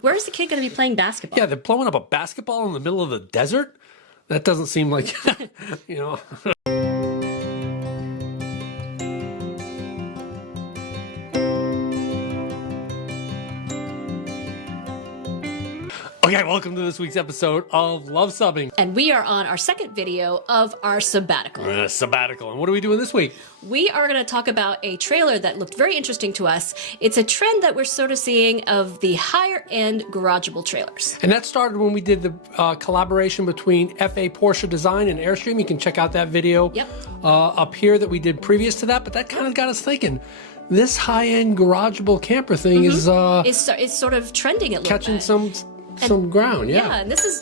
Where's the kid going to be playing basketball? Yeah, they're blowing up a basketball in the middle of the desert? That doesn't seem like, you know. Okay, welcome to this week's episode of Luv Subbing. And we are on our second video of our sabbatical. Sabbatical. And what are we doing this week? We are going to talk about a trailer that looked very interesting to us. It's a trend that we're sort of seeing of the higher-end garageable trailers. And that started when we did the collaboration between FA Porsche Design and Airstream. You can check out that video up here that we did previous to that. But that kind of got us thinking. This high-end garageable camper thing is sort of trending a little catching bit. some ground, Yeah, and this is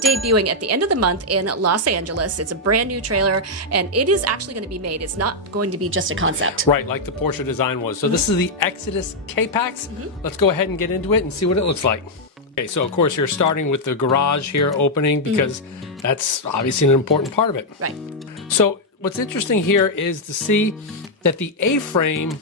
debuting at the end of the month in Los Angeles. It's a brand new trailer, and it is actually going to be made. It's not going to be just a concept. Right, like the Porsche design was. So this is the Exodus Capax. Let's go ahead and get into it and see what it looks like. Okay, so of course you're starting with the garage here opening because that's obviously an important part of it. Right. So what's interesting here is to see that the A-frame,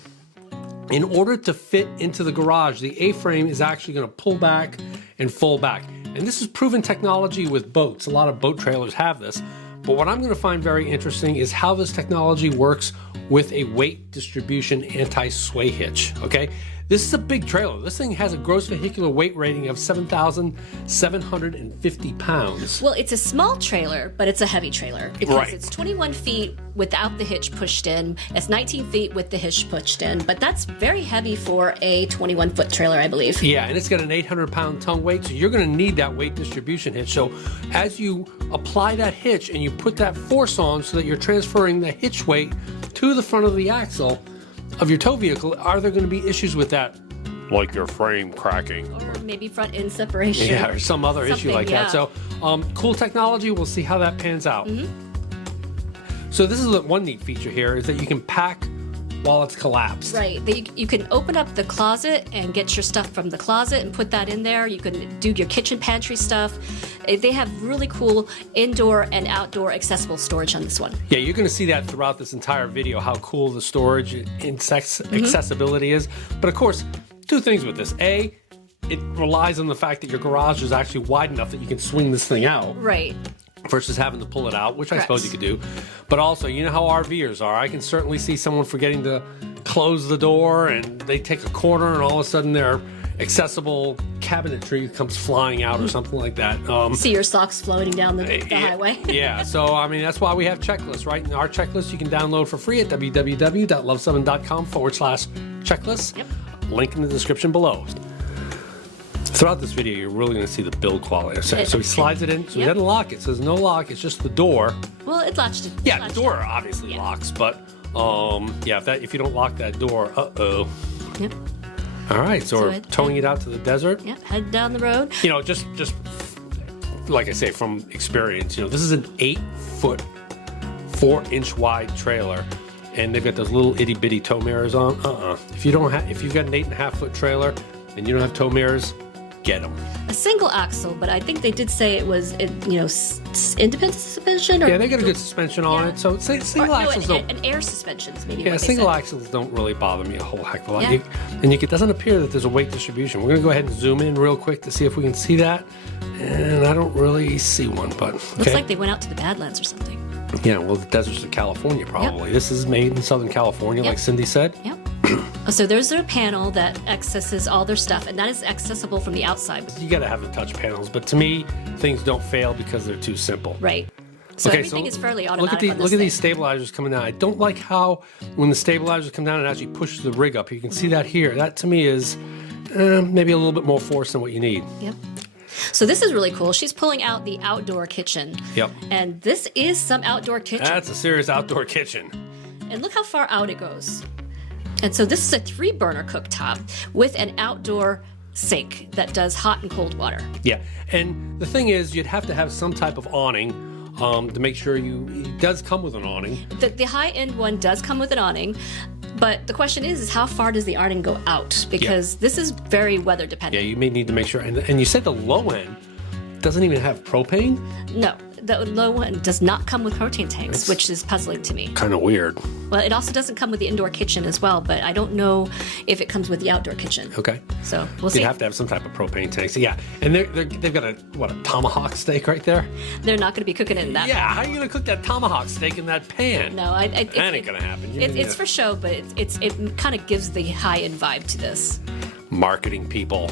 in order to fit into the garage, the A-frame is actually going to pull back and fold back. And this is proven technology with boats. A lot of boat trailers have this. But what I'm going to find very interesting is how this technology works with a weight distribution anti-sway hitch, okay? This is a big trailer. This thing has a gross vehicular weight rating of 7,750 pounds. Well, it's a small trailer, but it's a heavy trailer because it's 21 feet without the hitch pushed in. It's 19 feet with the hitch pushed in, but that's very heavy for a 21-foot trailer, I believe. Yeah, and it's got an 800-pound tongue weight, so you're going to need that weight distribution hitch. So as you apply that hitch and you put that force on so that you're transferring the hitch weight to the front of the axle of your tow vehicle, are there going to be issues with that? Like your frame cracking. Or maybe front end separation. Yeah, or some other issue like that. So cool technology. We'll see how that pans out. So this is one neat feature here is that you can pack while it's collapsed. Right. You can open up the closet and get your stuff from the closet and put that in there. You can do your kitchen pantry stuff. They have really cool indoor and outdoor accessible storage on this one. Yeah, you're going to see that throughout this entire video, how cool the storage accessibility is. But of course, two things with this. A, it relies on the fact that your garage is actually wide enough that you can swing this thing out. Right. Versus having to pull it out, which I suppose you could do. But also, you know how RVers are. I can certainly see someone forgetting to close the door and they take a corner and all of a sudden their accessible cabinetry comes flying out or something like that. See your socks floating down the highway. Yeah, so I mean, that's why we have checklists, right? And our checklist you can download for free at www.luvsubbin.com/checklist. Yep. Link in the description below. Throughout this video, you're really going to see the build quality. So he slides it in. So he doesn't lock it. So there's no lock. It's just the door. Well, it latched. Yeah, the door obviously locks, but yeah, if you don't lock that door, Yep. All right, so we're towing it out to the desert. Yep. Head down the road. You know, just like I say from experience, you know, this is an 8-foot, 4-inch wide trailer. And they've got those little itty bitty tow mirrors on. If you've got an 8.5-foot trailer and you don't have tow mirrors, get them. A single axle, but I think they did say it was, independent suspension. Or yeah, they got a good suspension on it. So single axles don't. An air suspension is maybe. Yeah, what they single said. axles don't really bother me a whole heck of a lot. Yeah. It doesn't appear that there's a weight distribution. We're going to go ahead and zoom in real quick to see if we can see that. And I don't really see one, but okay. Looks like they went out to the Badlands or something. Yeah, well, the deserts of California probably. Yep. This is made in Southern California, like Cindy said. Yep. So there's their panel that accesses all their stuff, and that is accessible from the outside. You got to have the touch panels, but to me, things don't fail because they're too simple. Right. So everything is fairly automatic. Look at these stabilizers coming down. I don't like how when the stabilizers come down, it actually pushes the rig up. You can see that here. That to me is maybe a little bit more force than what you need. Yep. So this is really cool. She's pulling out the outdoor kitchen. Yep. And this is some outdoor kitchen. That's a serious outdoor kitchen. And look how far out it goes. And so this is a 3-burner cooktop with an outdoor sink that does hot and cold water. Yeah, and the thing is, you'd have to have some type of awning to make sure it does come with an awning. The high-end one does come with an awning, but the question is how far does the awning go out? Because this is very weather dependent. Yeah, you may need to make sure. And you said the low end doesn't even have propane? No. the low one does not come with propane tanks, which is puzzling to me. Kind of weird. Well, it also doesn't come with the indoor kitchen as well, but I don't know if it comes with the outdoor kitchen. Okay. So we'll see. You'd have to have some type of propane tank. So yeah, and they've got a tomahawk steak right there? They're not going to be cooking it in that. Yeah, how are you going to cook that tomahawk steak in that pan? No, that ain't going to happen. It's for show, but it kind of gives the high-end vibe to this. Marketing people.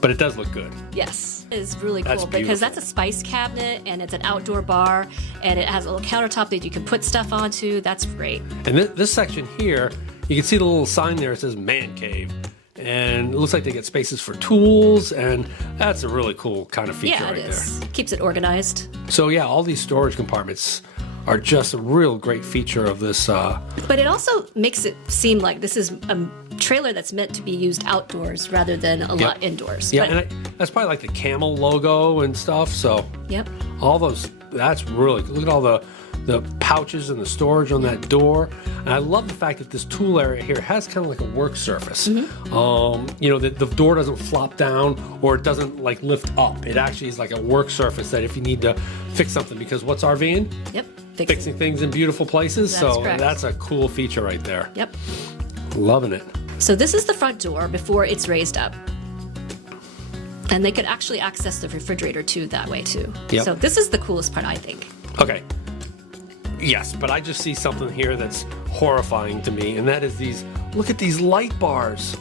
But it does look good. Yes. It is really That's cool because beautiful. that's a spice cabinet and it's an outdoor bar and it has a little countertop that you can put stuff onto. That's great. And this section here, you can see the little sign there. It says man cave. And it looks like they get spaces for tools, and that's a really cool kind of feature Yeah, right it is. there. Keeps it organized. So yeah, all these storage compartments are just a real great feature of this. But it also makes it seem like this is a trailer that's meant to be used outdoors rather than a lot indoors. Yeah, But, and that's probably like the camel logo and stuff. So yep. all those, that's really, look at all the pouches and the storage on that door. And I love the fact that this tool area here has kind of like a work surface. Mm-hmm. You know, the door doesn't flop down or it doesn't like lift up. It actually is like a work surface that if you need to fix something, because what's RVing? Yep. Fixing things in beautiful places. That's So correct. that's a cool feature right there. Yep. Loving it. So this is the front door before it's raised up. And they could actually access the refrigerator too that way too. Yep. So this is the coolest part, I think. Okay. Yes, but I just see something here that's horrifying to me, and that is these, look at these light bars.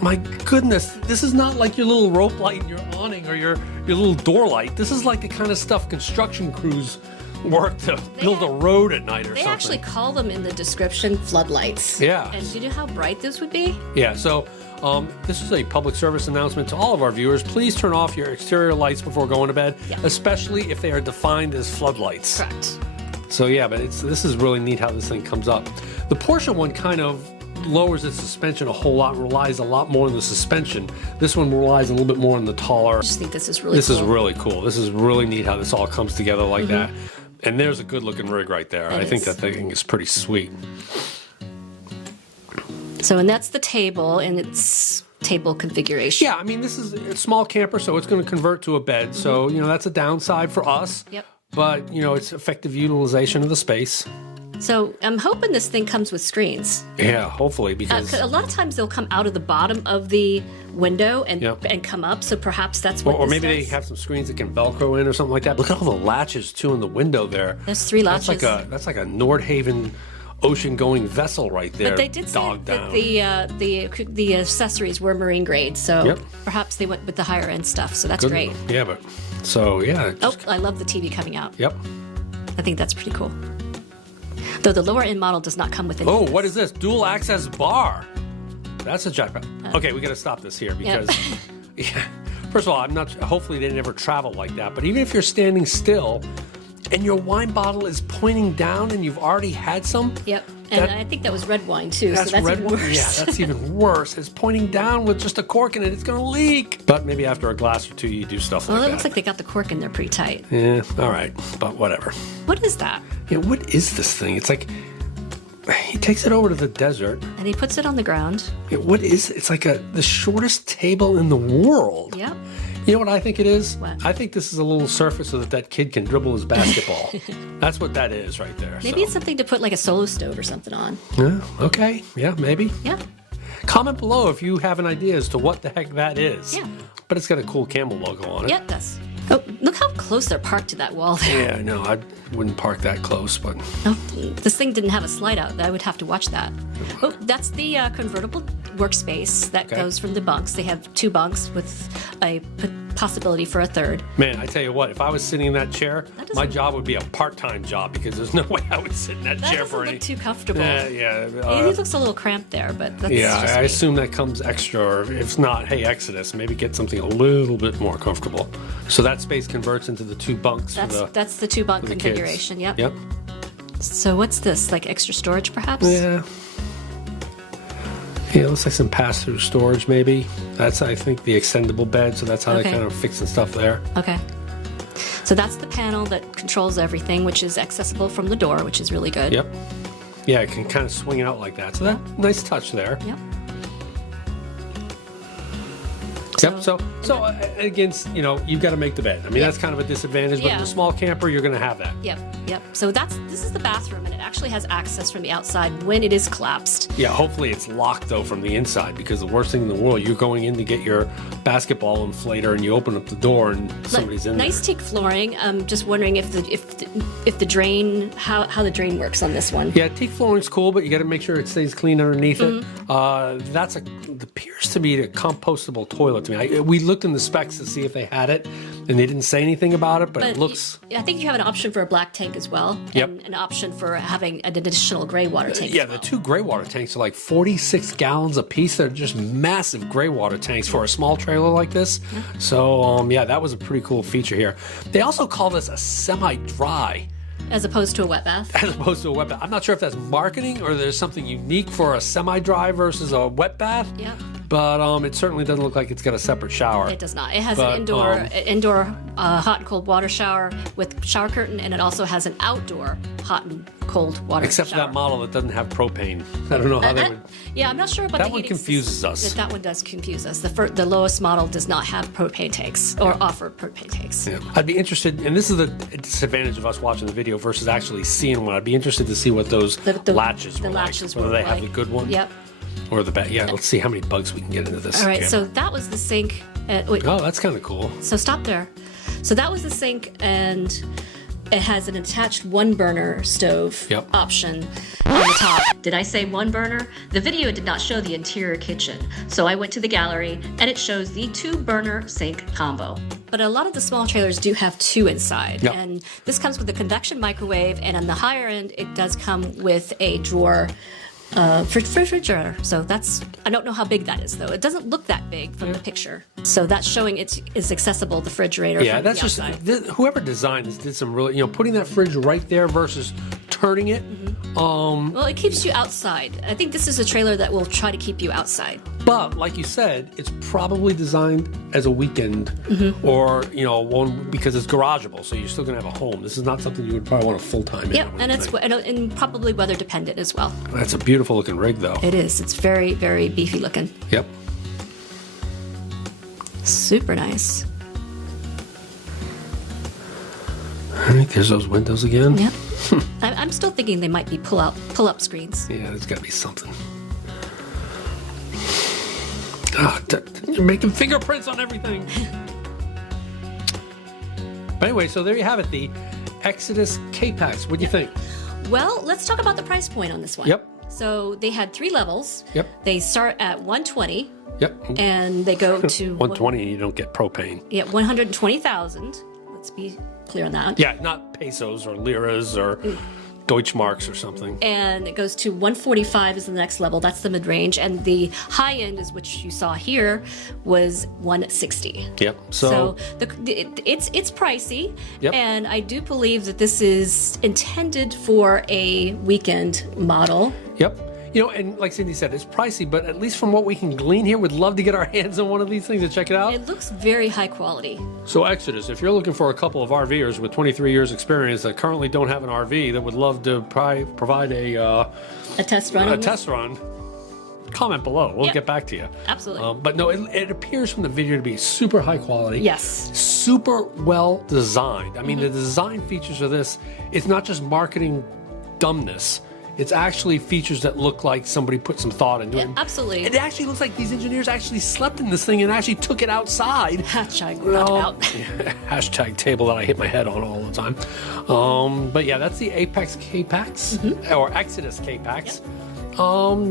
My goodness, this is not like your little rope light in your awning or your little door light. This is like the kind of stuff construction crews work to build a road at night or They something. actually call them in the description floodlights. Yeah. And do you know how bright this would be? Yeah, so this is a public service announcement to all of our viewers. Please turn off your exterior lights before going to bed, Yeah. especially if they are defined as floodlights. Correct. So yeah, but this is really neat how this thing comes up. The Porsche one kind of lowers its suspension a whole lot and relies a lot more on the suspension. This one relies a little bit more on the taller. I just think this is really This cool. is really cool. This is really neat how this all comes together like that. And there's a good looking rig right there. I think that thing is pretty sweet. So, and that's the table in its table configuration. Yeah, I mean, this is a small camper, so it's going to convert to a bed. So, you know, that's a downside for us. Yep. But, you know, it's effective utilization of the space. So I'm hoping this thing comes with screens. Yeah, hopefully, because 'Cause a lot of times they'll come out of the bottom of the window and Yep. and come up. So perhaps that's what. or this maybe they does. have some screens that can Velcro in or something like that. Look at all the latches too in the window there. There's 3 latches. That's like a Nordhaven ocean-going vessel right there. But they did say dogged that down. the accessories were marine grade, so Yep. perhaps they went with the higher end stuff. So that's Good. great. Yeah, but so yeah. Oh, Just, I love the TV coming out. Yep. I think that's pretty cool. Though the lower end model does not come with any. Oh, of what this. is this? Dual access bar. That's a jackpot. Okay, we got to stop this here because, yeah. First of all, I'm not. Hopefully, they never travel like that. But even if you're standing still, and your wine bottle is pointing down, and you've already had some. Yep. And that- I think that was red wine too, so that's red even wine. worse. Yeah, that's even worse. It's pointing down with just a cork in it. It's going to leak. But maybe after a glass or two, you do stuff Well, like it that. looks like they got the cork in there pretty tight. Yeah, all right. But whatever. What is that? Yeah, what is this thing? It's like he takes it over to the desert. And he puts it on the ground. Yeah, what is it? It's like the shortest table in the world. Yep. You know what I think it is? What? I think this is a little surface so that kid can dribble his basketball. That's what that is right there. Maybe it's something to put like a solo stove or something on. Yeah, okay. Yeah, maybe. Yeah. Comment below if you have an idea as to what the heck that is. Yeah. But it's got a cool camel logo on it. Yeah, it does. Oh, look how close they're parked to that wall there. Yeah, no, I wouldn't park that close, but Oh, this thing didn't have a slide out. I would have to watch that. Oh, that's the convertible workspace that Okay. goes from the bunks. They have 2 bunks with a possibility for a third. man, I tell you what, if I was sitting in that chair, That my doesn't- job would be a part-time job because there's no way I would sit in that, That chair doesn't for any. look too comfortable. Yeah. It looks a little cramped there, but that's Yeah, just I me. assume that comes extra, or if not, hey, Exodus, maybe get something a little bit more comfortable. So that space converts into the 2 bunks That's the 2 bunk for the kids. configuration. Yep. Yep. So what's this? Like extra storage, perhaps? Yeah. Yeah, it looks like some pass-through storage, maybe. That's, I think, the extendable bed, so that's how Okay. they kind of fixing stuff there. Okay. So that's the panel that controls everything, which is accessible from the door, which is really good. Yep. Yeah, it can kind of swing it out like that. So that nice touch there. Yep. Yep. So again, you know, you've got to make the bed. I mean, that's kind of a disadvantage, but in a small camper, you're going to have that. Yep. So this is the bathroom, and it actually has access from the outside when it is collapsed. Yeah. Hopefully, it's locked though from the inside, because the worst thing in the world, you're going in to get your basketball inflator, and you open up the door, and somebody's in there. Nice teak flooring. I'm just wondering if the drain, how the drain works on this one. Yeah, teak flooring's cool, but you got to make sure it stays clean underneath it. It appears to be a compostable toilet to me. We looked in the specs to see if they had it, and they didn't say anything about it, but it looks... I think you have an option for a black tank as well. Yep. And an option for having an additional gray water tank Yeah, as well. the 2 gray water tanks are like 46 gallons a piece. They're just massive gray water tanks for a small trailer like this. So, yeah, that was a pretty cool feature here. They also call this a semi-dry. As opposed to a wet bath. As opposed to a wet bath. I'm not sure if that's marketing or there's something unique for a semi-dry versus a wet bath. Yeah. But it certainly doesn't look like it's got a separate shower. It does not. It has an indoor hot and cold water shower with shower curtain, and it also has an outdoor hot and cold water Except shower. for that model that doesn't have propane. I don't know how they would... Yeah, I'm not sure about that the one heating confuses system. us. That one does confuse us. The lowest model does not have propane tanks or offer propane tanks. Yeah. I'd be interested, and this is the disadvantage of us watching the video versus actually seeing one. I'd be interested to see what those latches were like. Whether they have the good one. Yep. Or the bad. Yeah, let's see how many bugs we can get into this. All right, camera. so that was the sink. Wait, oh, that's kind of cool. so stop there. So that was the sink, and it has an attached 1-burner stove option on the top. Did I say 1 burner? The video did not show the interior kitchen, so I went to the gallery, and it shows the 2-burner sink combo. But a lot of the small trailers do have 2 inside, and this comes with a convection microwave, and on the higher end, it does come with a drawer refrigerator. So that's, I don't know how big that is though. It doesn't look that big from the picture. So that's showing it is accessible, the refrigerator. Yeah, that's just, whoever designed this did some really, you know, putting that fridge right there versus turning it. Well, it keeps you outside. I think this is a trailer that will try to keep you outside. But like you said, it's probably designed as a weekend or, you know, one because it's garageable. So you're still going to have a home. This is not something you would probably want a full-time in. Yep, and probably weather dependent as well. That's a beautiful looking rig though. It is. It's very, very beefy looking. Yep. Super nice. I think there's those windows again. Yep. I'm still thinking they might be pull-up screens. Yeah, there's got to be something. You're making fingerprints on everything. But anyway, so there you have it, the Exodus Capax. What do you think? Well, let's talk about the price point on this one. Yep. So they had 3 levels. Yep. They start at 120. Yep. And they go to 120 and you don't get propane. Yeah, 120,000. Let's be clear on that. Yeah, not pesos or liras or Deutschmarks or something. And it goes to 145 is the next level. That's the mid-range. And the high end is which you saw here was 160. Yep. So it's pricey. Yep. And I do believe that this is intended for a weekend model. Yep. You know, and like Cindy said, it's pricey, but at least from what we can glean here, we'd love to get our hands on one of these things and check it out. It looks very high quality. So Exodus, if you're looking for a couple of RVers with 23 years experience that currently don't have an RV that would love to provide a test run, comment below. We'll get back to you. Absolutely. But no, it appears from the video to be super high quality. Yes. Super well designed. I mean, the design features of this, it's not just marketing dumbness. It's actually features that look like somebody put some thought into it. Absolutely. It actually looks like these engineers actually slept in this thing and actually took it outside. Hashtag Hashtag table that I hit my head on all the time. But yeah, that's the Apex Capax or Exodus Capax.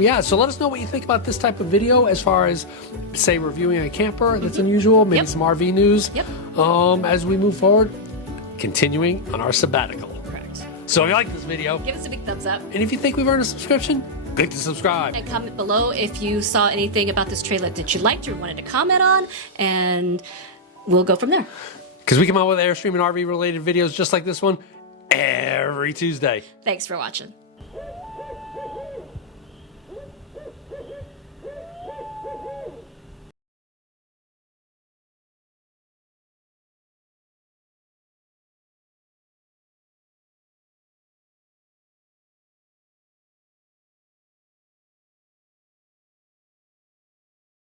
Yeah, so let us know what you think about this type of video as far as, say, reviewing a camper that's unusual, maybe some RV news. Yep. As we move forward, continuing on our sabbatical. So if you like this video, give us a big thumbs up. And if you think we've earned a subscription, click to subscribe. And comment below if you saw anything about this trailer that you liked or wanted to comment on, and we'll go from there. Because we come out with Airstream and RV related videos just like this one every Tuesday. Thanks for watching.